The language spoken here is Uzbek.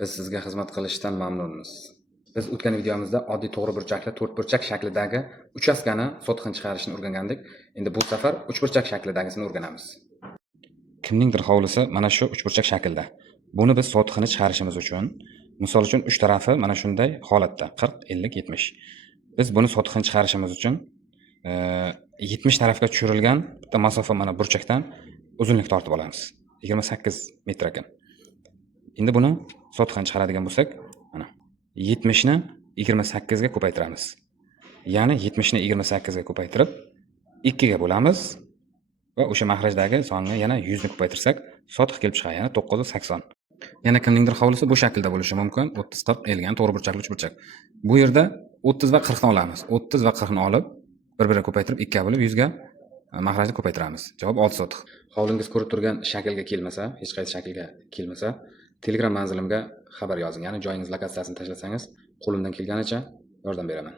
Biz sizga xizmat qilishdan mamnunmiz. Biz o'tgan videomizda oddiy to'g'ri burchakli to'rtburchak shaklidagi uchastkani sotqin chiqarishni o'rgangandik. Endi bu safar uchburchak shaklidagisini o'rganamiz. Kimningdir hovlisi mana shu uchburchak shaklda. Buni biz sotqini chiqarishimiz uchun, misol uchun 3 tarafi mana shunday holatda 40, 50, 70. Biz buni sotqin chiqarishimiz uchun 70 tarafga tushirilgan bitta masofa mana burchakdan uzunlik tortib olamiz. 28 metr ekan. Endi buni sotqin chiqaradigan bo'lsak, mana 70 ni 28 ga ko'paytiramiz. Ya'ni 70 ni 28 ga ko'paytirib 2 ga bo'lamiz va o'sha mahrajdagi sonni yana 100 ni ko'paytirsak, sotix kelib chiqadi, ya'ni 980. Yana kimningdir hovlisi bu shaklda bo'lishi mumkin. 30, 40, 50 to'g'ri burchakli uchburchak. Bu yerda 30 va 40 ni olamiz. 30 va 40 ni olib, bir-biriga ko'paytirib 2 ga bo'lib 100 ga mahrajni ko'paytiramiz. Javob 6 sotix. Hovlingiz ko'rib turgan shaklga kelmasa, hech qaysi shaklga kelmasa, Telegram manzilimga xabar yozing. Ya'ni joyingiz lokatsiyasini tashlasangiz, qo'limdan kelganicha yordam beraman.